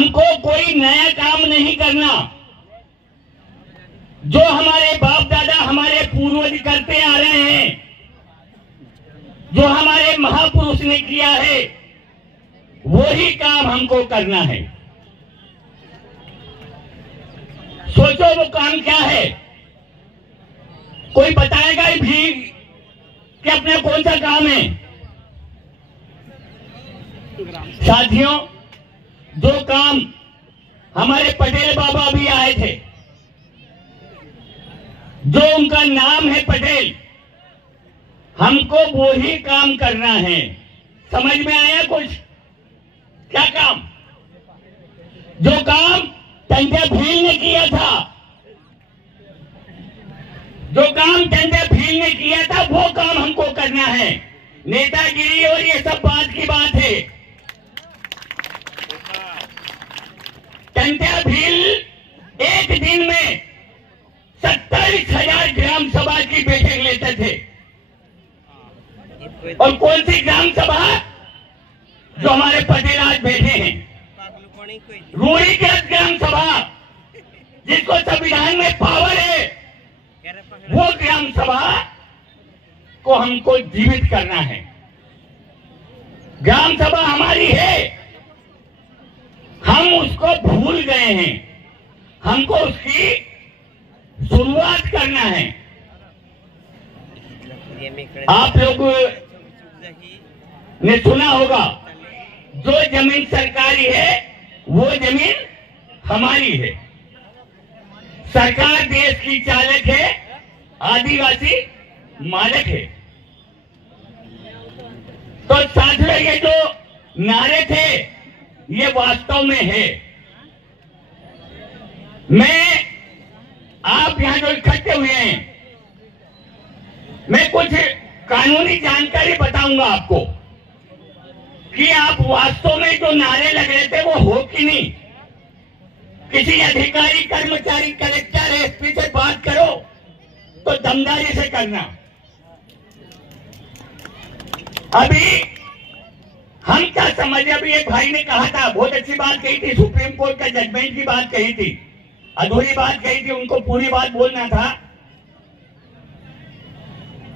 हमको कोई नया काम नहीं करना। जो हमारे बाप दादा हमारे पूर्वज करते आ रहे हैं, जो हमारे महापुरुष ने किया है, वही काम हमको करना है। सोचो वो काम क्या है? कोई बताएगा भी कि अपना कौन सा काम है? साथियों, जो काम हमारे पटेल बाबा भी आए थे, जो उनका नाम है पटेल, हमको वो ही काम करना है। समझ में आया कुछ? क्या काम? जो काम टंडे भील ने किया था, जो काम टंडे भील ने किया था, वो काम हमको करना है। नेतागिरी और ये सब बात की बात है। टंडे भील एक दिन में 27,000 ग्राम सभा की बैठक लेते थे। और कौन सी ग्राम सभा? जो हमारे पटेल आज बैठे हैं, रूढ़िगत ग्राम सभा, जिसको संविधान में पावर है, वो ग्राम सभा को हमको जीवित करना है। ग्राम सभा हमारी है, हम उसको भूल गए हैं। हमको उसकी शुरुआत करना है। आप लोग ने सुना होगा, जो जमीन सरकारी है वो जमीन हमारी है। सरकार देश की चालक है, आदिवासी मालिक है। तो साथियों, ये जो नारे थे, ये वास्तव में है। मैं आप यहां जो इकट्ठे हुए हैं, मैं कुछ कानूनी जानकारी बताऊंगा आपको कि आप वास्तव में जो नारे लग रहे थे वो हो कि नहीं। किसी अधिकारी, कर्मचारी, कलेक्टर, एसपी से बात करो तो दमदारी से करना। अभी हम क्या समझे? अभी एक भाई ने कहा था, बहुत अच्छी बात कही थी, सुप्रीम कोर्ट का जजमेंट की बात कही थी, अधूरी बात कही थी, उनको पूरी बात बोलना था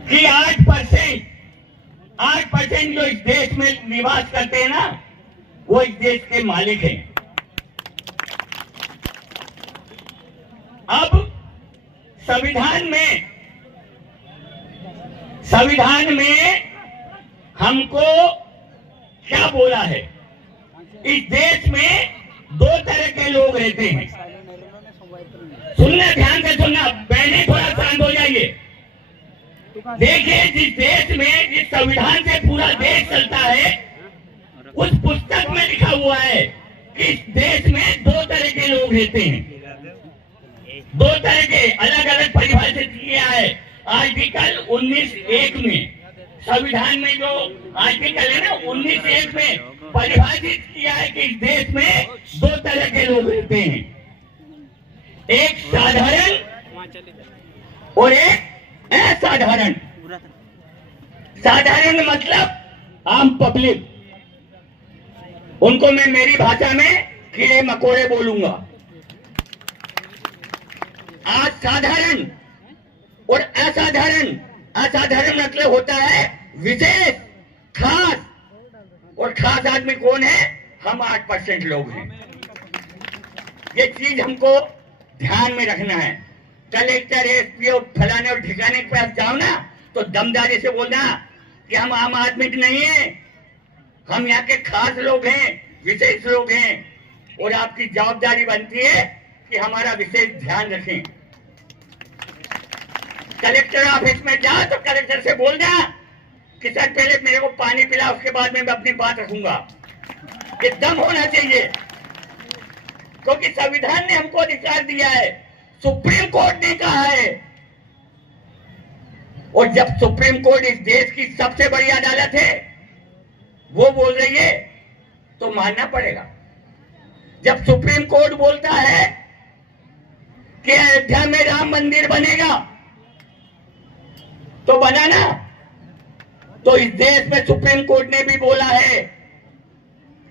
कि 8% जो इस देश में निवास करते हैं ना, वो इस देश के मालिक हैं। अब संविधान में हमको क्या बोला है? इस देश में 2 तरह के लोग रहते हैं। सुनना, ध्यान से सुनना, बहने थोड़ा शांत हो जाइए। देखिए, जिस देश में, जिस संविधान से पूरा देश चलता है, उस पुस्तक में लिखा हुआ है कि इस देश में 2 तरह के लोग रहते हैं। 2 तरह के, अलग अलग परिभाषित किया है आर्टिकल 19(1) में। संविधान में जो आर्टिकल है ना, 19(1) में परिभाषित किया है कि इस देश में 2 तरह के लोग रहते हैं। एक साधारण और एक असाधारण। साधारण मतलब आम पब्लिक, उनको मैं मेरी भाषा में कीड़े मकोड़े बोलूंगा। असाधारण और असाधारण। असाधारण मतलब होता है विशेष, खास। और खास आदमी कौन है? हम 8% लोग हैं। ये चीज हमको ध्यान में रखना है। कलेक्टर, एसपी और फलाने और ठिकाने के पास जाओ ना, तो दमदारी से बोलना कि हम आम आदमी नहीं है, हम यहाँ के खास लोग हैं, विशेष लोग हैं। और आपकी जवाबदारी बनती है कि हमारा विशेष ध्यान रखें। कलेक्टर ऑफिस में जा तो कलेक्टर से बोलना कि सर पहले मेरे को पानी पिला, उसके बाद में मैं अपनी बात रखूंगा। ये दम होना चाहिए, क्योंकि संविधान ने हमको अधिकार दिया है, सुप्रीम कोर्ट ने कहा है। और जब सुप्रीम कोर्ट इस देश की सबसे बड़ी अदालत है, वो बोल रही है तो मानना पड़ेगा। जब सुप्रीम कोर्ट बोलता है कि अयोध्या में राम मंदिर बनेगा, तो बना ना। तो इस देश में सुप्रीम कोर्ट ने भी बोला है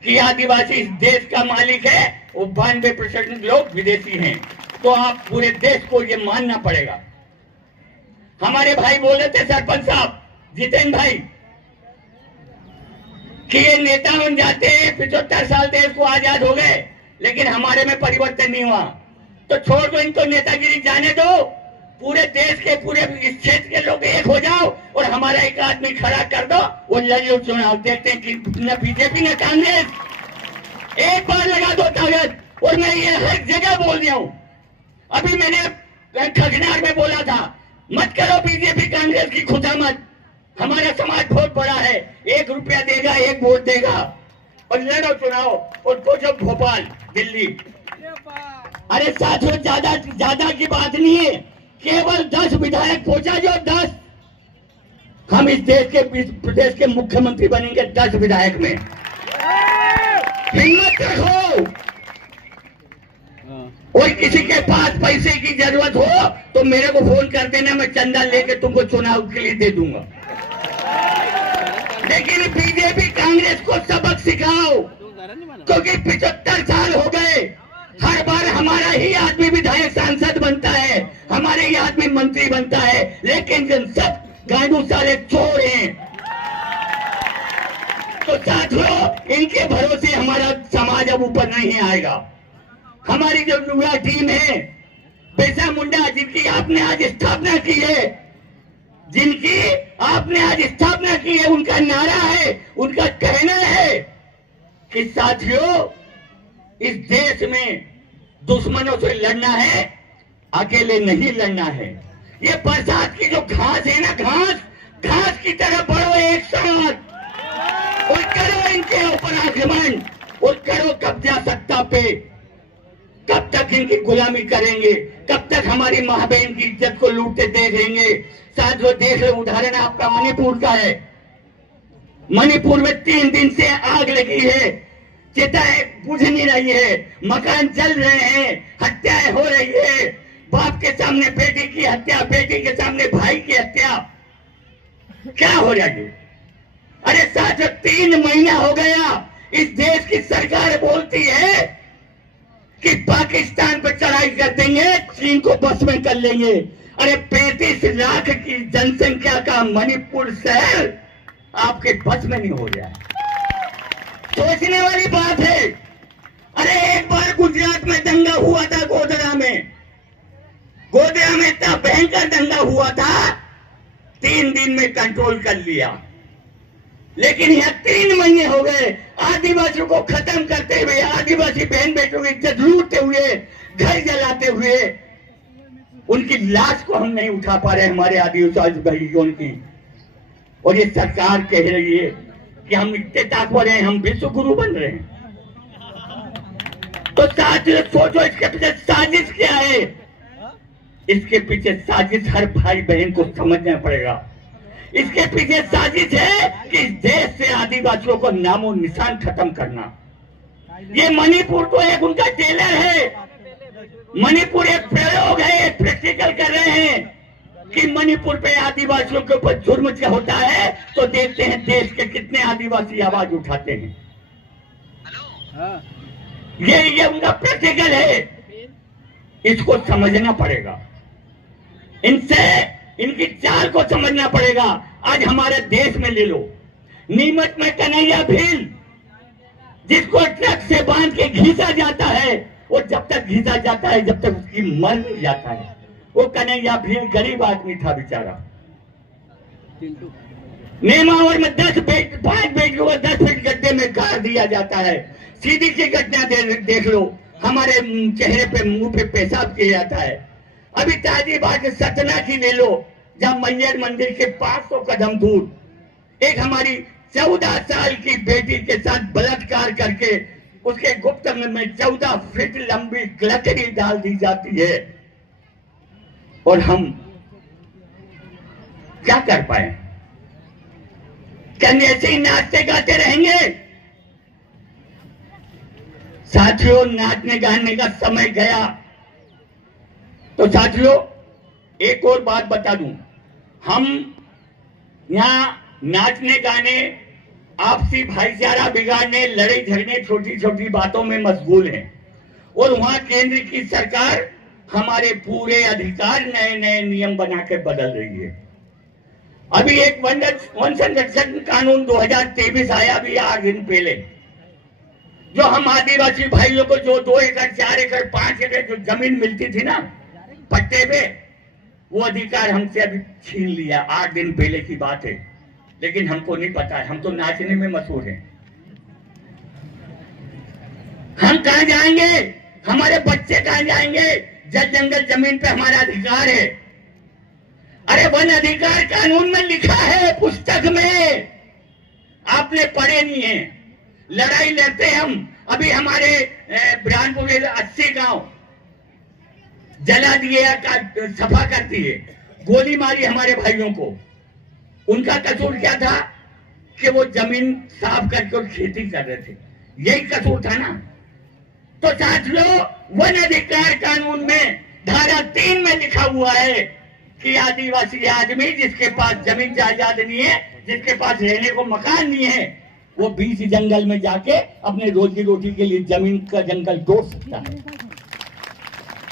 कि आदिवासी इस देश का मालिक है, वो 92% लोग विदेशी हैं। तो आप पूरे देश को ये मानना पड़ेगा। हमारे भाई बोले थे सरपंच साहब जितेंद्र भाई कि ये नेता बन जाते हैं, 75 साल देश को आजाद हो गए, लेकिन हमारे में परिवर्तन नहीं हुआ। तो छोड़ दो इनको, नेतागिरी जाने दो, पूरे देश के पूरे इस क्षेत्र के लोग एक हो जाओ और हमारा एक आदमी खड़ा कर दो, वो लड़ लो चुनाव। देखते हैं कि न बीजेपी न कांग्रेस, एक बार लगा दो ताकत। और मैं ये हर जगह बोल दिया हूं, अभी मैंने खगनार में बोला था, मत करो बीजेपी कांग्रेस की खुदामत, हमारा समाज बहुत बड़ा है, 1 रुपया देगा, 1 वोट देगा और लड़ो चुनाव और पहुंचो भोपाल, दिल्ली। अरे साथियों, ज्यादा की बात नहीं है, केवल 10 विधायक पहुंचा जो 10, हम इस देश के प्रदेश के मुख्यमंत्री बनेंगे 10 विधायक में। हिम्मत रखो। और किसी के पास पैसे की जरूरत हो तो मेरे को फोन कर देना, मैं चंदा लेके तुमको चुनाव के लिए दे दूंगा। लेकिन बीजेपी कांग्रेस को सबक सिखाओ, क्योंकि 75 साल हो गए, हर बार हमारा ही आदमी विधायक सांसद बनता है, हमारे ही आदमी मंत्री बनता है, लेकिन जन सब गांडू साले चोर हैं। तो साथियों, इनके भरोसे हमारा समाज अब ऊपर नहीं आएगा। हमारी जो युवा टीम है, बिरसा मुंडा जिनकी आपने आज स्थापना की है, जिनकी आपने आज स्थापना की है, उनका नारा है, उनका कहना है कि साथियों, इस देश में दुश्मनों से लड़ना है, अकेले नहीं लड़ना है। ये बरसात की जो घास है ना, घास की तरह बढ़ो एक साथ और करो इनके ऊपर आक्रमण और करो कब्जा सत्ता पे। कब तक इनकी गुलामी करेंगे? कब तक हमारी माँ बहन की इज्जत को लूटते देखेंगे? साथियों, देख लो, उदाहरण आपका मणिपुर का है। मणिपुर में 3 दिन से आग लगी है, चिताएं बुझ नहीं रही है, मकान जल रहे हैं, हत्याएं हो रही है, बाप के सामने बेटी की हत्या, बेटी के सामने भाई की हत्या। क्या हो रहा है? अरे साथियों, 3 महीना हो गया, इस देश की सरकार बोलती है कि पाकिस्तान पर चढ़ाई कर देंगे, चीन को बस में कर लेंगे। अरे 35 लाख की जनसंख्या का मणिपुर शहर आपके बस में नहीं हो रहा है। सोचने वाली बात है। अरे एक बार गुजरात में दंगा हुआ था, गोधरा में इतना भयंकर दंगा हुआ था, 3 दिन में कंट्रोल कर लिया। लेकिन यह 3 महीने हो गए, आदिवासियों को खत्म करते हुए, आदिवासी बहन बेटों की इज्जत लूटते हुए, घर जलाते हुए, उनकी लाश को हम नहीं उठा पा रहे, हमारे आदिवासी भाइयों की। और ये सरकार कह रही है कि हम इतने ताकतवर हैं, हम विश्व गुरु बन रहे हैं। तो साथियों, सोचो इसके पीछे साजिश क्या है? इसके पीछे साजिश हर भाई बहन को समझना पड़ेगा। इसके पीछे साजिश है कि इस देश से आदिवासियों को नामो निशान खत्म करना। ये मणिपुर तो एक उनका टेलर है, मणिपुर एक प्रयोग है, एक प्रैक्टिकल कर रहे हैं कि मणिपुर पे आदिवासियों के ऊपर जुर्म क्या होता है, तो देखते हैं देश के कितने आदिवासी आवाज उठाते हैं। ये उनका प्रैक्टिकल है, इसको समझना पड़ेगा, इनकी चाल को समझना पड़ेगा। आज हमारे देश में ले लो, नीमच में कन्हैया भील, जिसको ट्रक से बांध के घीसा जाता है, वो जब तक घीसा जाता है, जब तक उसकी मर नहीं जाता है। वो कन्हैया भील गरीब आदमी था बेचारा। नेमावर में 5 बेटियों को 10 फीट गड्ढे में गाड़ दिया जाता है। सीधी सी घटना देख लो, हमारे चेहरे पे, मुंह पे पेशाब किया जाता है। अभी ताजी बात सतना की ले लो, जहां मैयर मंदिर के 500 कदम दूर एक हमारी 14 साल की बेटी के साथ बलात्कार करके उसके गुप्त में 14 फीट लंबी लकड़ी डाल दी जाती है। और हम क्या कर पाए? क्या ऐसे ही नाचते गाते रहेंगे? साथियों, नाचने गाने का समय गया। तो साथियों, एक और बात बता दूं, हम यहाँ नाचने गाने आपसी भाईचारा बिगाड़ने, लड़ाई झगड़ने, छोटी छोटी बातों में मशगूल हैं। और वहां केंद्र की सरकार हमारे पूरे अधिकार नए नए नियम बना के बदल रही है। अभी एक वन संरक्षण कानून 2023 आया भी 8 दिन पहले, जो हम आदिवासी भाइयों को जो 2 एकड़ 4 एकड़ 5 एकड़ जो जमीन मिलती थी ना पट्टे पे, वो अधिकार हमसे अभी छीन लिया। 8 दिन पहले की बात है, लेकिन हमको नहीं पता है। हम तो नाचने में मशहूर हैं। हम कहां जाएंगे? हमारे बच्चे कहां जाएंगे? जल जंगल जमीन पे हमारा अधिकार है। अरे वन अधिकार कानून में लिखा है, पुस्तक में, आपने पढ़े नहीं है। लड़ाई लड़ते हम। अभी हमारे बुरहानपुर के 80 गांव जला दिए, सफा कर दिए, गोली मारी हमारे भाइयों को। उनका कसूर क्या था कि वो जमीन साफ करके खेती कर रहे थे, यही कसूर था ना। तो साथियों, वन अधिकार कानून में धारा 3 में लिखा हुआ है कि आदिवासी आदमी जिसके पास जमीन जायदाद नहीं है, जिसके पास रहने को मकान नहीं है, वो बीच जंगल में जाके अपने रोजी रोटी के लिए जमीन का जंगल तोड़ सकता है।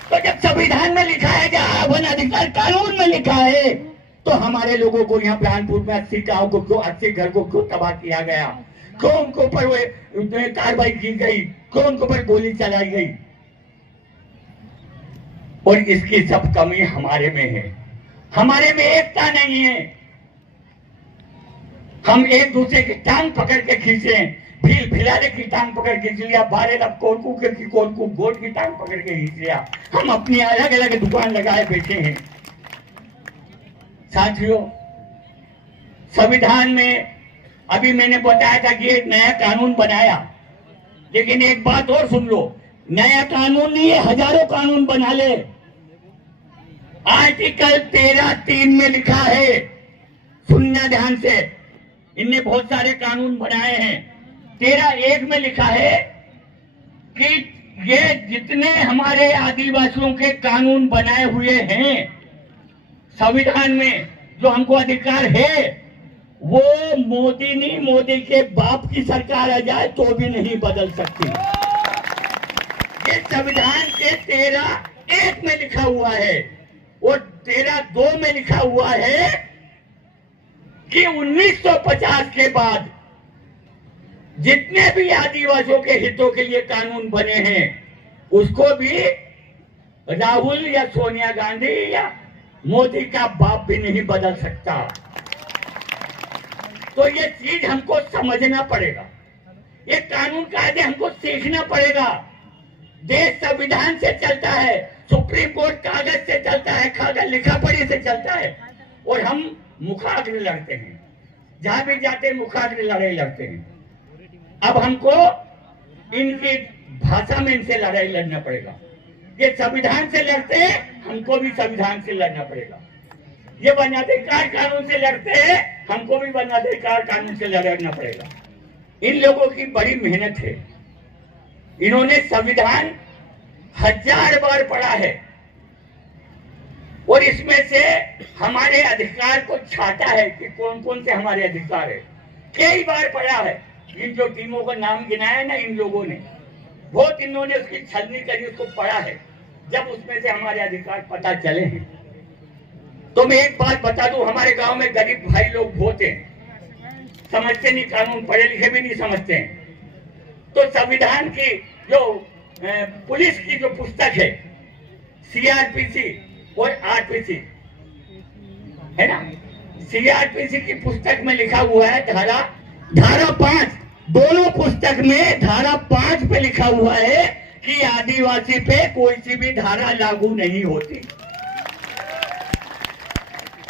तो जब संविधान में लिखा है, जहां वन अधिकार कानून में लिखा है, तो हमारे लोगों को यहाँ बुरहानपुर में 80 गांव को क्यों, 80 घर को क्यों तबाह किया गया? क्यों उनके ऊपर कार्रवाई की गई? क्यों उनके ऊपर गोली चलाई गई? और इसकी सब कमी हमारे में है। हमारे में एकता नहीं है। हम एक दूसरे की टांग पकड़ के खींचे, भील भिलाने की टांग पकड़ के खींच लिया, बारे कोरकू की कोरकू गोट की टांग पकड़ के खींच लिया। हम अपनी अलग अलग दुकान लगाए बैठे हैं। साथियों, संविधान में अभी मैंने बताया था कि एक नया कानून बनाया, लेकिन एक बात और सुन लो, नया कानून नहीं है, हजारों कानून बना ले। आर्टिकल 13(3) में लिखा है, सुनना ध्यान से, इनने बहुत सारे कानून बनाए हैं। 13(1) में लिखा है कि ये जितने हमारे आदिवासियों के कानून बनाए हुए हैं संविधान में, जो हमको अधिकार है, वो मोदी नहीं, मोदी के बाप की सरकार आ जाए तो भी नहीं बदल सकती। ये संविधान के 13(1) में लिखा हुआ है। और 13(2) में लिखा हुआ है कि 1950 के बाद जितने भी आदिवासियों के हितों के लिए कानून बने हैं, उसको भी राहुल या सोनिया गांधी या मोदी का बाप भी नहीं बदल सकता। तो ये चीज हमको समझना पड़ेगा। ये कानून कायदे हमको सीखना पड़ेगा। देश संविधान से चलता है, सुप्रीम कोर्ट कागज से चलता है, कागज लिखा पढ़ी से चलता है, और हम मुखाग्र लड़ते हैं। जहां भी जाते हैं मुखाग्र लड़ाई लड़ते हैं। अब हमको इनकी भाषा में इनसे लड़ाई लड़ना पड़ेगा। ये संविधान से लड़ते हैं, हमको भी संविधान से लड़ना पड़ेगा। ये वनाधिकार कानून से लड़ते हैं, हमको भी वनाधिकार कानून से लड़ना पड़ेगा। इन लोगों की बड़ी मेहनत है। इन्होंने संविधान 1000 बार पढ़ा है और इसमें से हमारे अधिकार को छाटा है कि कौन कौन से हमारे अधिकार है। कई बार पढ़ा है। इन जो टीमों का नाम गिनाया ना इन लोगों ने, बहुत इन्होंने उसकी छलनी करी, उसको पढ़ा है। जब उसमें से हमारे अधिकार पता चले हैं, तो मैं एक बात बता दूं, हमारे गांव में गरीब भाई लोग बहुत हैं, समझते नहीं कानून, पढ़े लिखे भी नहीं समझते हैं। तो संविधान की जो पुलिस की जो पुस्तक है, सीआरपीसी और आरपीसी है ना, सीआरपीसी की पुस्तक में लिखा हुआ है धारा 5, दोनों पुस्तक में धारा 5 पे लिखा हुआ है कि आदिवासी पे कोई सी भी धारा लागू नहीं होती।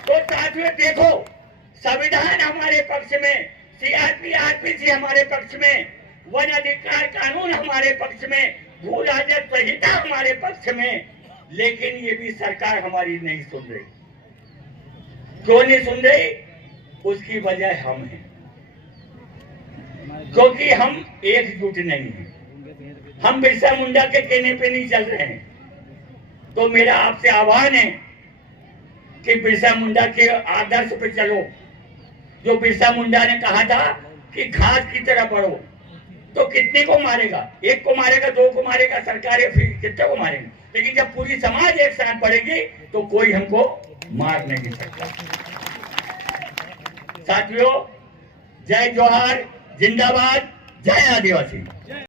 तो साथियों देखो, संविधान हमारे पक्ष में, सीआरपी आरपीसी हमारे पक्ष में, वन अधिकार कानून हमारे पक्ष में, भू राजस्व संहिता हमारे पक्ष में, लेकिन ये भी सरकार हमारी नहीं सुन रही। क्यों नहीं सुन रही? उसकी वजह हम हैं, क्योंकि हम एकजुट नहीं हैं। हम बिरसा मुंडा के कहने पे नहीं चल रहे हैं। तो मेरा आपसे आह्वान है कि बिरसा मुंडा के आदर्श पे चलो। जो बिरसा मुंडा ने कहा था कि घास की तरह बढ़ो, तो कितने को मारेगा? एक को मारेगा, दो को मारेगा सरकार, या फिर कितने को मारेंगे? लेकिन जब पूरी समाज एक साथ बढ़ेगी तो कोई हमको मार नहीं सकता। साथियों, जय जोहार, जिंदाबाद, जय आदिवासी।